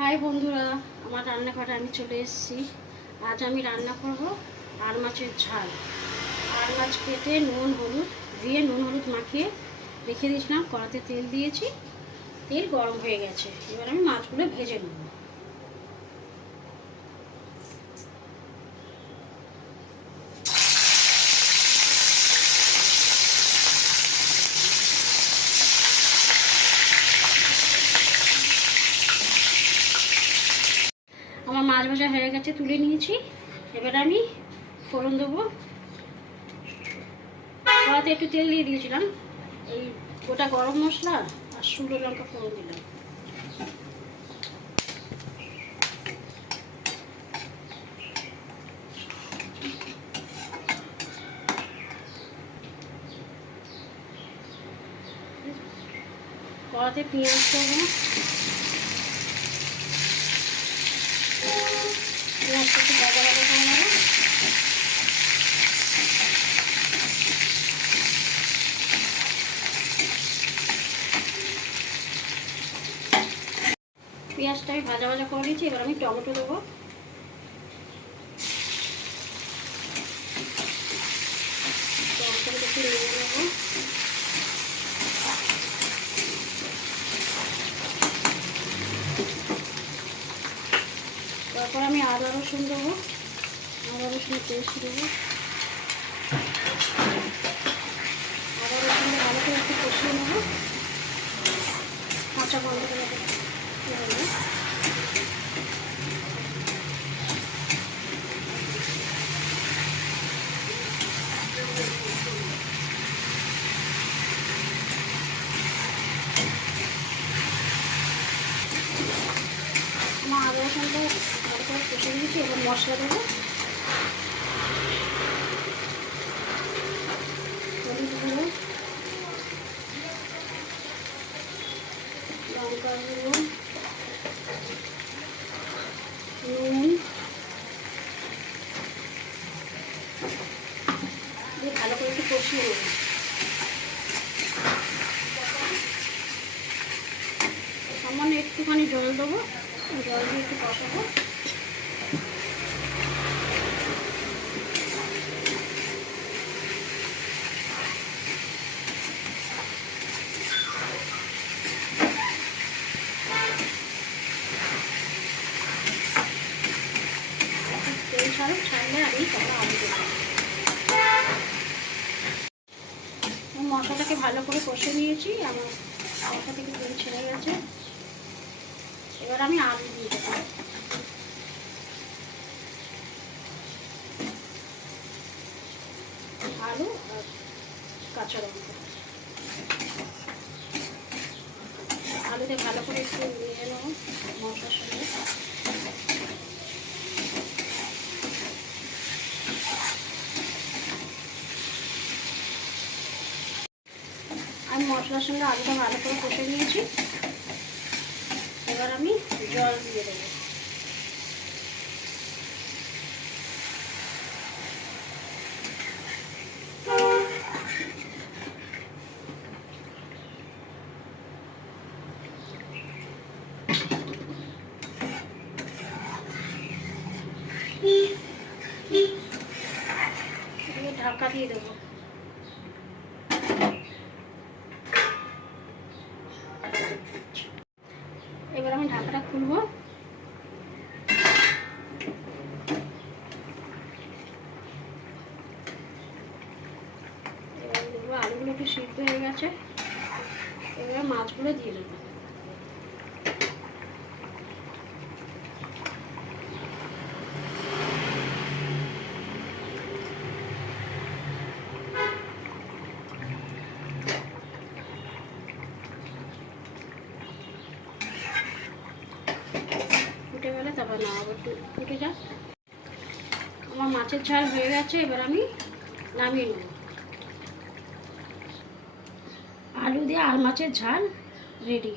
High বন্ধুরা, আমার রান্নাঘরে আমি চলে এসেছি। আজ আমি রান্না করব আর মাছের ঝাল। আর মাছ কেটে নুন হলুদ মাখিয়ে রেখে দিয়েছিলাম। কড়াতে তেল দিয়েছি, তেল গরম হয়ে গেছে। এবার আমি মাছগুলো ভেজে নেব। আমার মাছ ভাজা হয়ে গেছে, তুলে নিয়েছি। এবার আমি ফোড়ন দেবো। কড়াতে একটু তেল দিয়ে দিয়েছিলাম, এই গোটা গরম মশলা আর শুকনো লঙ্কা ফোড়ন দিলাম। কড়াতে পেঁয়াজ দেবো। পেঁয়াজটা একটু ভাজা ভাজা করে নেবো। পেঁয়াজটা আমি ভাজা ভাজা করে নিয়েছি। এবার আমি টমেটো দেবো। টমেটোটা একটু নেড়ে নেবো। তারপর আমি আদা রসুন দেবো, আদা রসুন পেস্ট দেবো। আদা রসুনটা ভালো করে একটু কষিয়ে নেবো, কাঁচা গন্ধ করে নেবো। আমার আদা রসুনটা ভালো করে কষে দিয়েছি। এবার মশলা দেবো। হলুদ গুঁড়ো, লঙ্কা গুঁড়ো, নুন দিয়ে ভালো করে একটু কষিয়ে নেব। সামান্য একটুখানি জল দেবো, জল দিয়ে একটু কষাবো। তেল ছাড়লে আমি তখন আলু দেবো। মশলাটাকে ভালো করে কষে নিয়েছি, আমার মশলা থেকে তেল ছেড়ে গেছে। এবার আমি আলু দিয়ে দেবো। আলু আর কাঁচা লঙ্কা আলুতে ভালো করে একটু নিয়ে নেবো মশলার সঙ্গে। আমি মশলার সঙ্গে আলুটা ভালো করে কষে নিয়েছি। এবার আমি জল দিয়ে দেবো। ঢাকা দিয়ে দেবো। এবার আমি ঢাকাটা খুলবো। এবার দেখবো আলুগুলো একটু সিদ্ধ হয়ে গেছে। এবার মাছগুলো দিয়ে দেবো। ফুটে গেলে তারপর না আবার ফুটে যাক। আমার মাছের ঝাল হয়ে গেছে। এবার আমি নামিয়ে নেব। আলু দিয়ে আর মাছের ঝাল রেডি।